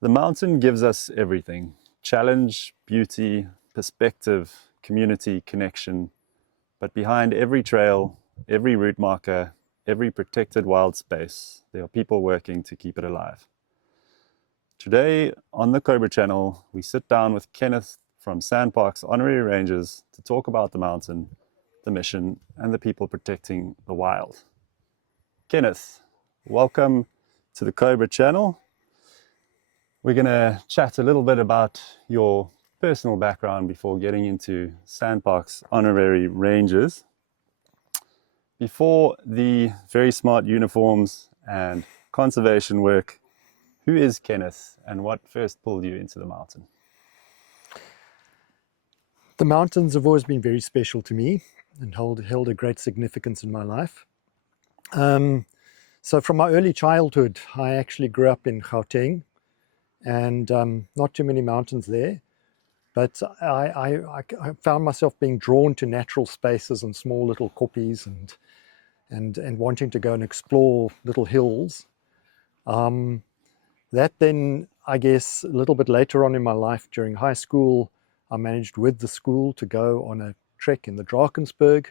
The mountain gives us everything: challenge, beauty, perspective, community, connection. But behind every trail, every route marker, every protected wild space, there are people working to keep it alive. Today on the Cobra channel, we sit down with Kenneth from SANSPark's Honorary Rangers to talk about the mountain, the mission, and the people protecting the wild. Kenneth, welcome to the Cobra channel. We're going to chat a little bit about your personal background before getting into SANSPark's Honorary Rangers. Before the very smart uniforms and conservation work, who is Kenneth and what first pulled you into the mountain? The mountains have always been very special to me and held a great significance in my life. So from my early childhood, I actually grew up in Gauteng, and not too many mountains there, but I found myself being drawn to natural spaces and small little koppies and wanting to go and explore little hills. That then, I guess, a little bit later on in my life during high school, I managed with the school to go on a trek in the Drakensberg,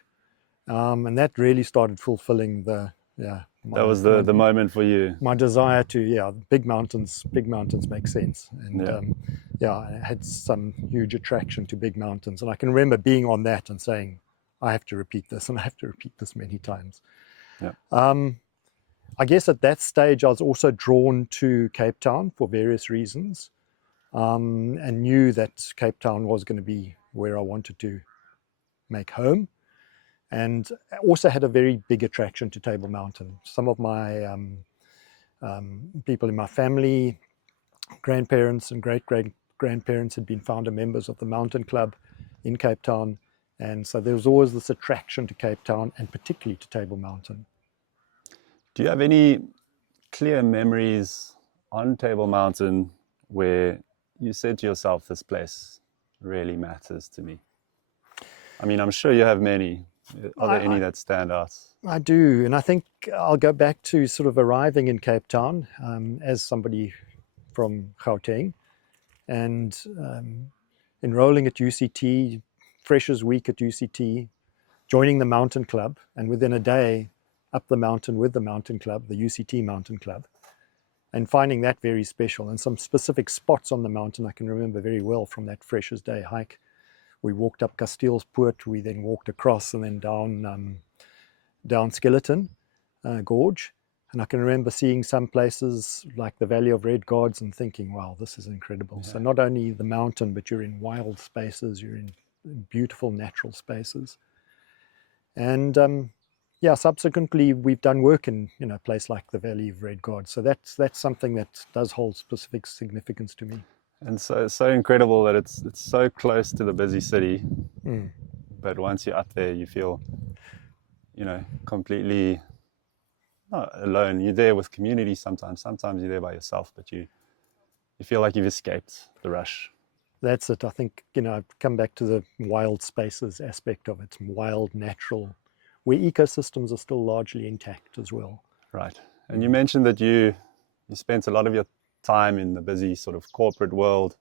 and that really started fulfilling the, That was the moment for you. My desire to, big mountains make sense. And I had some huge attraction to big mountains. And I can remember being on that and saying, I have to repeat this, and I have to repeat this many times. Yeah. I guess at that stage, I was also drawn to Cape Town for various reasons, and knew that Cape Town was going to be where I wanted to make home. And also had a very big attraction to Table Mountain. Some of my people in my family, grandparents and great-grandparents had been founder members of the mountain club in Cape Town. And so there was always this attraction to Cape Town and particularly to Table Mountain. Do you have any clear memories on Table Mountain where you said to yourself, this place really matters to me? I mean, I'm sure you have many. Are there any that stand out? I do, and I think I'll go back to sort of arriving in Cape Town as somebody from Gauteng and enrolling at UCT, Freshers Week at UCT, joining the mountain club, and within a day up the mountain with the mountain club, the UCT mountain club, and finding that very special. And some specific spots on the mountain I can remember very well from that Freshers Day hike. We walked up Kasteelspoort, we then walked across and then down Skeleton Gorge. And I can remember seeing some places like the Valley of Red Gods and thinking, wow, this is incredible. Yeah. So not only the mountain, but you're in wild spaces, you're in beautiful natural spaces. And subsequently we've done work in a place like the Valley of Red Gods. So that's something that does hold specific significance to me. And so incredible that it's so close to the busy city, but once you're up there, you feel, completely not alone. You're there with community sometimes. Sometimes you're there by yourself, but you feel like you've escaped the rush. That's it. I think, I've come back to the wild spaces aspect of it, wild, natural, where ecosystems are still largely intact as well. Right. And you mentioned that you spent a lot of your time in the busy sort of corporate world.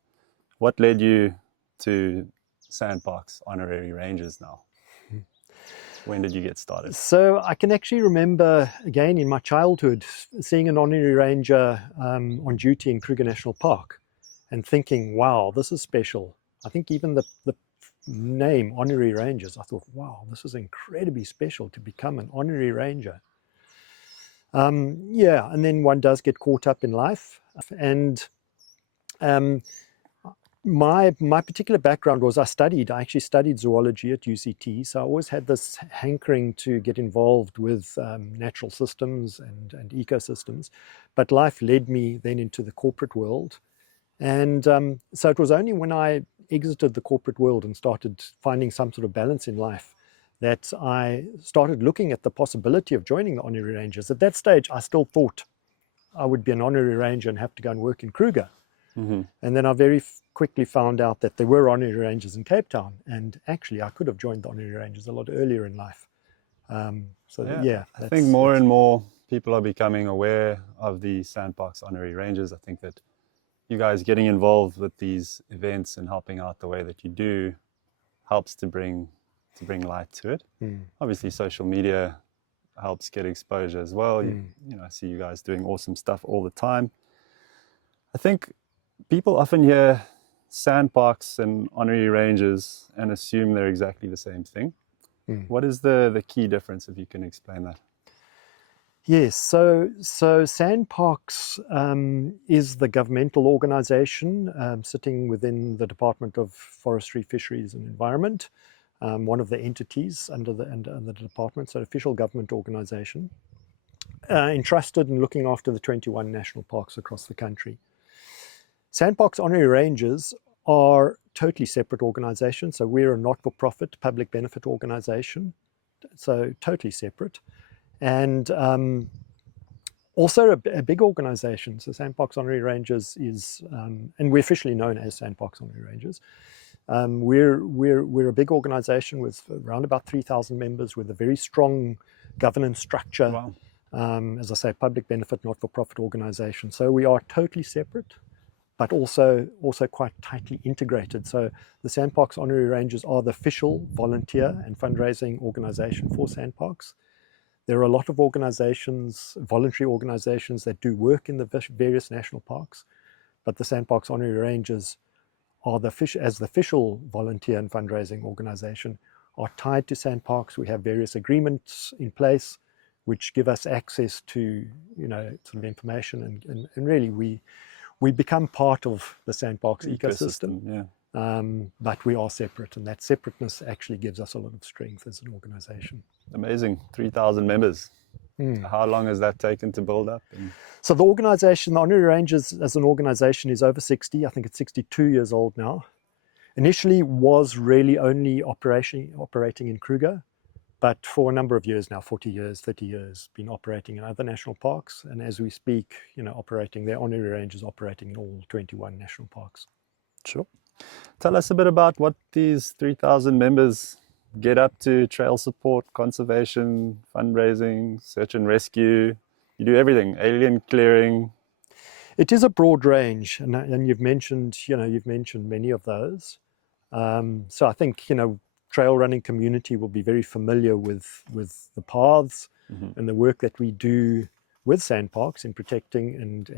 What led you to SANSPark's Honorary Rangers now? When did you get started? So I can actually remember, again, in my childhood, seeing an Honorary Ranger on duty in Kruger National Park and thinking, wow, this is special. I think even the name Honorary Rangers, I thought, wow, this is incredibly special to become an Honorary Ranger. And then one does get caught up in life. And my particular background was I actually studied zoology at UCT, so I always had this hankering to get involved with natural systems and ecosystems, but life led me then into the corporate world. And so it was only when I exited the corporate world and started finding some sort of balance in life that I started looking at the possibility of joining the Honorary Rangers. At that stage, I still thought I would be an Honorary Ranger and have to go and work in Kruger. Mm-hmm. And then I very quickly found out that there were Honorary Rangers in Cape Town, and actually I could have joined the Honorary Rangers a lot earlier in life. I think more and more people are becoming aware of the SANSPark's Honorary Rangers. I think that you guys getting involved with these events and helping out the way that you do helps to bring light to it. Obviously, social media helps get exposure as well. You know, I see you guys doing awesome stuff all the time. I think people often hear SANSParks and Honorary Rangers and assume they're exactly the same thing. What is the key difference, if you can explain that? Yes, so SANSParks is the governmental organisation sitting within the Department of Forestry, Fisheries and Environment, one of the entities under the department, so official government organisation, entrusted in looking after the 21 national parks across the country. SANSParks Honorary Rangers are totally separate organisations, so we're a not-for-profit public benefit organisation, so totally separate. And also a big organisation. So SANSParks Honorary Rangers is, and we're officially known as SANSParks Honorary Rangers. We're a big organisation with around about 3,000 members, with a very strong governance structure. Wow. As I say, public benefit, not-for-profit organisation. So we are totally separate, but also quite tightly integrated. So the SANSParks Honorary Rangers are the official volunteer and fundraising organisation for SANSParks. There are a lot of organizations, voluntary organizations, that do work in the various national parks, but the SANSParks Honorary Rangers are as the official volunteer and fundraising organization, are tied to SANSParks. We have various agreements in place which give us access to, you know, sort of information, and really we become part of the SANSParks ecosystem. Yeah. But we are separate, and that separateness actually gives us a lot of strength as an organization. Amazing. 3,000 members. How long has that taken to build up? So the organization, the Honorary Rangers as an organization, is over 60. I think it's 62 years old now. Initially was really only operating in Kruger, but for a number of years now, 40 years, 30 years, been operating in other national parks. And as we speak, you know, their Honorary Rangers operating in all 21 national parks. Sure. Tell us a bit about what these 3,000 members get up to: trail support, conservation, fundraising, search and rescue. You do everything, alien clearing. It is a broad range, and you've mentioned many of those. So I think, you know, trail running community will be very familiar with the paths and the work that we do with SANSParks in protecting and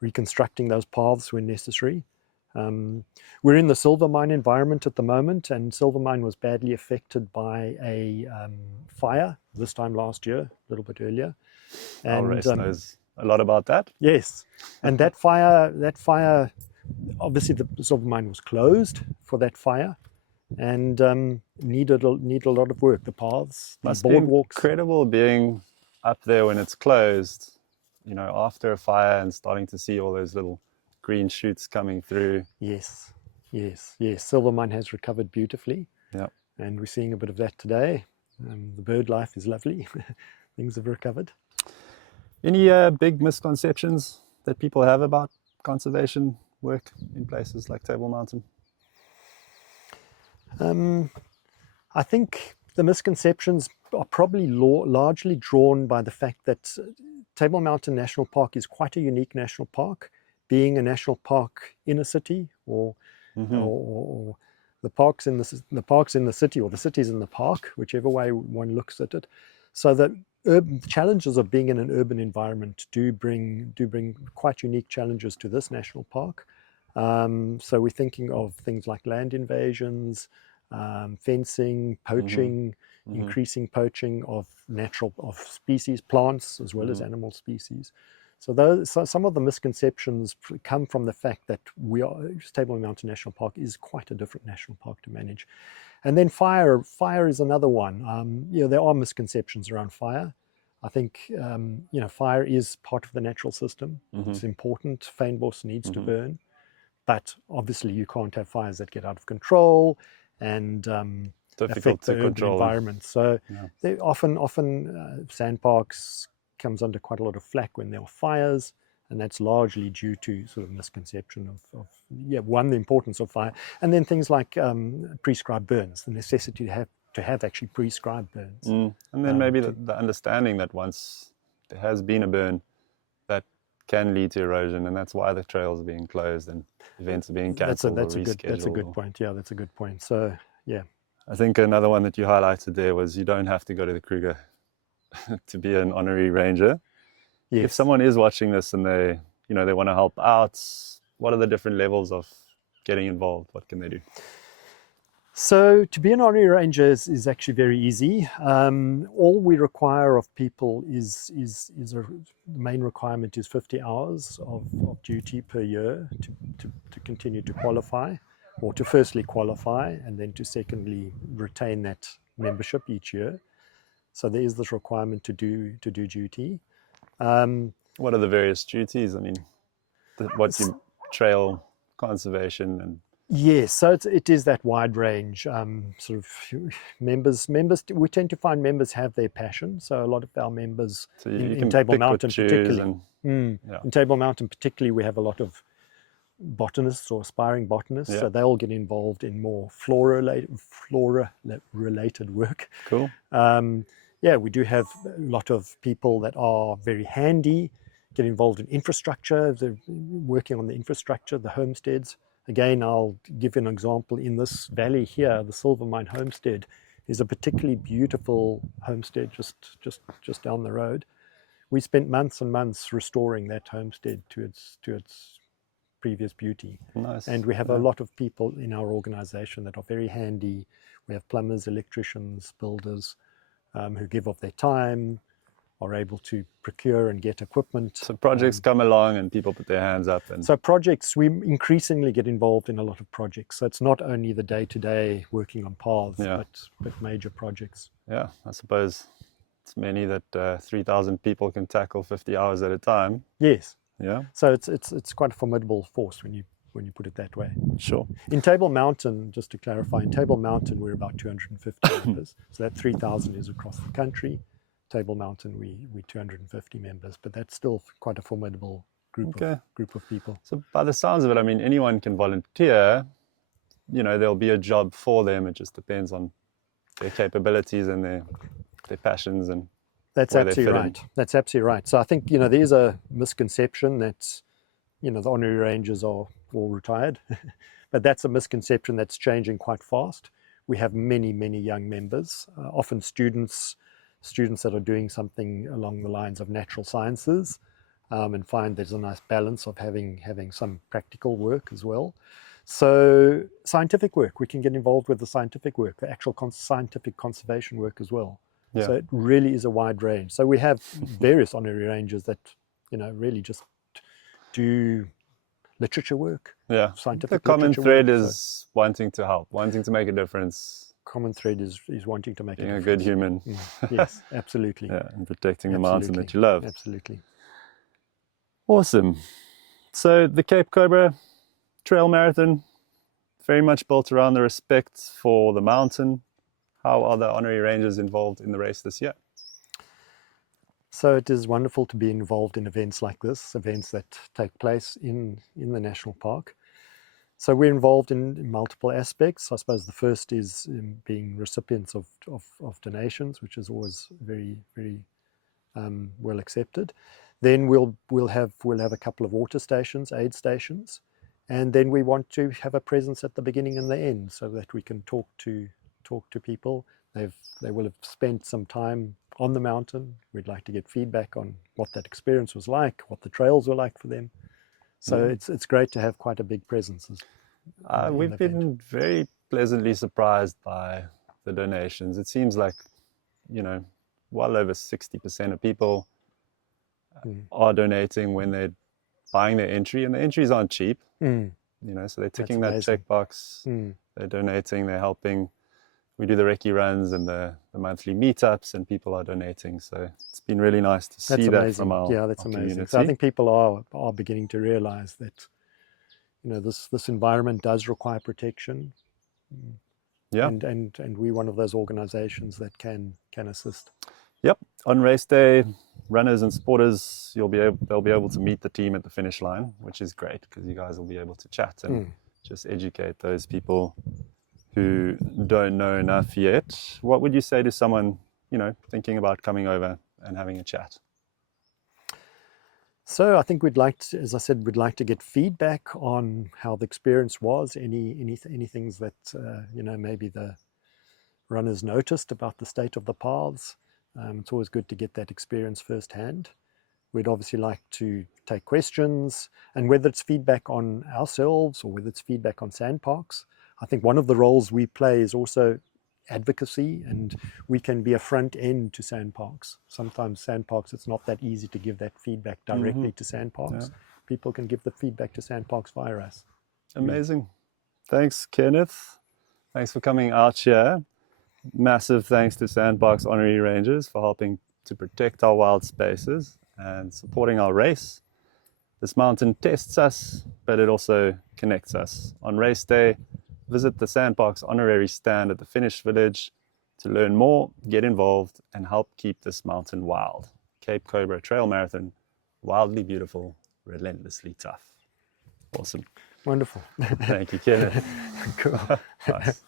reconstructing those paths when necessary. We're in the silver mine environment at the moment, and silver mine was badly affected by a fire this time last year, a little bit earlier. And Race knows a lot about that. Yes, and that fire, obviously the silver mine was closed for that fire, and needed a lot of work. The paths, the Must be boardwalks. incredible being up there when it's closed, you know, after a fire, and starting to see all those little green shoots coming through. Yes. Silver mine has recovered beautifully. Yeah. And we're seeing a bit of that today. The bird life is lovely. Things have recovered. Any big misconceptions that people have about conservation work in places like Table Mountain? I think the misconceptions are probably largely drawn by the fact that Table Mountain National Park is quite a unique national park, being a national park in a city, or the parks in the city, or the cities in the park, whichever way one looks at it. So that the challenges of being in an urban environment do bring quite unique challenges to this national park. So we're thinking of things like land invasions, fencing, poaching, increasing poaching of species, plants as well as animal species. So some of the misconceptions come from the fact that Table Mountain National Park is quite a different national park to manage. And then fire is another one. There are misconceptions around fire. I think fire is part of the natural system. It's important. Fynbos needs to burn, but obviously you can't have fires that get out of control and affect the urban environment. So they often SANSParks comes under quite a lot of flack when there are fires, and that's largely due to sort of misconception of the importance of fire, and then things like prescribed burns, the necessity to have actually prescribed burns. And then maybe the understanding that once there has been a burn, that can lead to erosion, and that's why the trails are being closed and events are being cancelled or rescheduled. That's a good point. Yeah, that's a good point. So, yeah. I think another one that you highlighted there was you don't have to go to the Kruger to be an honorary ranger. Yes. If someone is watching this and they want to help out, what are the different levels of getting involved? What can they do? So to be an honorary ranger is actually very easy. All we require of people the main requirement is 50 hours of duty per year to continue to qualify, or to firstly qualify and then to secondly retain that membership each year. So there is this requirement to do duty. What are the various duties? I mean, trail conservation and... Yes, so it is that wide range. Sort of members. We tend to find members have their passion. So a lot of our members in Table Mountain, particularly, in Table Mountain particularly, we have a lot of botanists or aspiring botanists. Yeah. So they'll get involved in more flora-related work. Cool. Yeah, we do have a lot of people that are very handy, get involved in infrastructure. They're working on the infrastructure, the homesteads. Again, I'll give you an example. In this valley here, the Silver Mine Homestead is a particularly beautiful homestead just down the road. We spent months and months restoring that homestead to its previous beauty. Nice. And we have a lot of people in our organization that are very handy. We have plumbers, electricians, builders who give of their time, are able to procure and get equipment. So projects come along and people put their hands up. And so projects, we increasingly get involved in a lot of projects. So it's not only the day-to-day working on paths, but major projects. Yeah, I suppose it's many that 3,000 people can tackle 50 hours at a time. Yes. Yeah. So it's quite a formidable force when you put it that way. Sure. In Table Mountain, just to clarify, in Table Mountain we're about 250 members. So that 3,000 is across the country. Table Mountain, we 250 members, but that's still quite a formidable group of people. So by the sounds of it, I mean, anyone can volunteer. There'll be a job for them. It just depends on their capabilities and their passions and that's absolutely right. That's absolutely right. So I think there's a misconception that the Honorary Rangers are all retired, but that's a misconception that's changing quite fast. We have many young members, often students that are doing something along the lines of natural sciences, and find there's a nice balance of having some practical work as well. So scientific work, we can get involved with the scientific work, the actual scientific conservation work as well. Yeah. So it really is a wide range. So we have various honorary rangers that really just do literature work. Yeah, scientific. The common thread is wanting to help, wanting to make a difference. Common thread is wanting to make being a good human. Yes, absolutely. Yeah, and protecting the mountain that you love. Absolutely. Awesome. So the Cape Cobra Trail Marathon, very much built around the respect for the mountain. How are the Honorary Rangers involved in the race this year? So it is wonderful to be involved in events like this, events that take place in the national park. So we're involved in multiple aspects. I suppose the first is being recipients of donations, which is always very well accepted. Then we'll have a couple of water stations, aid stations, and then we want to have a presence at the beginning and the end, so that we can talk to people. They will have spent some time on the mountain. We'd like to get feedback on what that experience was like, what the trails were like for them. So it's great to have quite a big presence. We've been very pleasantly surprised by the donations. It seems like, well over 60% of people are donating when they're buying their entry, and the entries aren't cheap. So they're ticking that checkbox. They're donating, they're helping. We do the recce runs and the monthly meetups, and people are donating. So it's been really nice to see that from our that's amazing. community. So I think people are beginning to realize that this environment does require protection. Yeah, and we're one of those organizations that can assist. Yep. On race day, runners and supporters, they'll be able to meet the team at the finish line, which is great because you guys will be able to chat and just educate those people who don't know enough yet. What would you say to someone, thinking about coming over and having a chat? So I think we'd like to, as I said, we'd like to get feedback on how the experience was. Any things that maybe the runners noticed about the state of the paths. It's always good to get that experience firsthand. We'd obviously like to take questions, and whether it's feedback on ourselves or whether it's feedback on SANSParks. I think one of the roles we play is also advocacy, and we can be a front end to SANSParks. Sometimes SANSParks, it's not that easy to give that feedback directly to SANSParks. Yeah. People can give the feedback to SANSParks via us. Amazing. Thanks, Kenneth. Thanks for coming out here. Massive thanks to SANSPark's Honorary Rangers for helping to protect our wild spaces and supporting our race. This mountain tests us, but it also connects us. On race day, visit the SANSPark's Honorary stand at the Finish Village to learn more, get involved, and help keep this mountain wild. Cape Cobra Trail Marathon, wildly beautiful, relentlessly tough. Awesome. Wonderful. Thank you, Kenneth. Cool. Nice.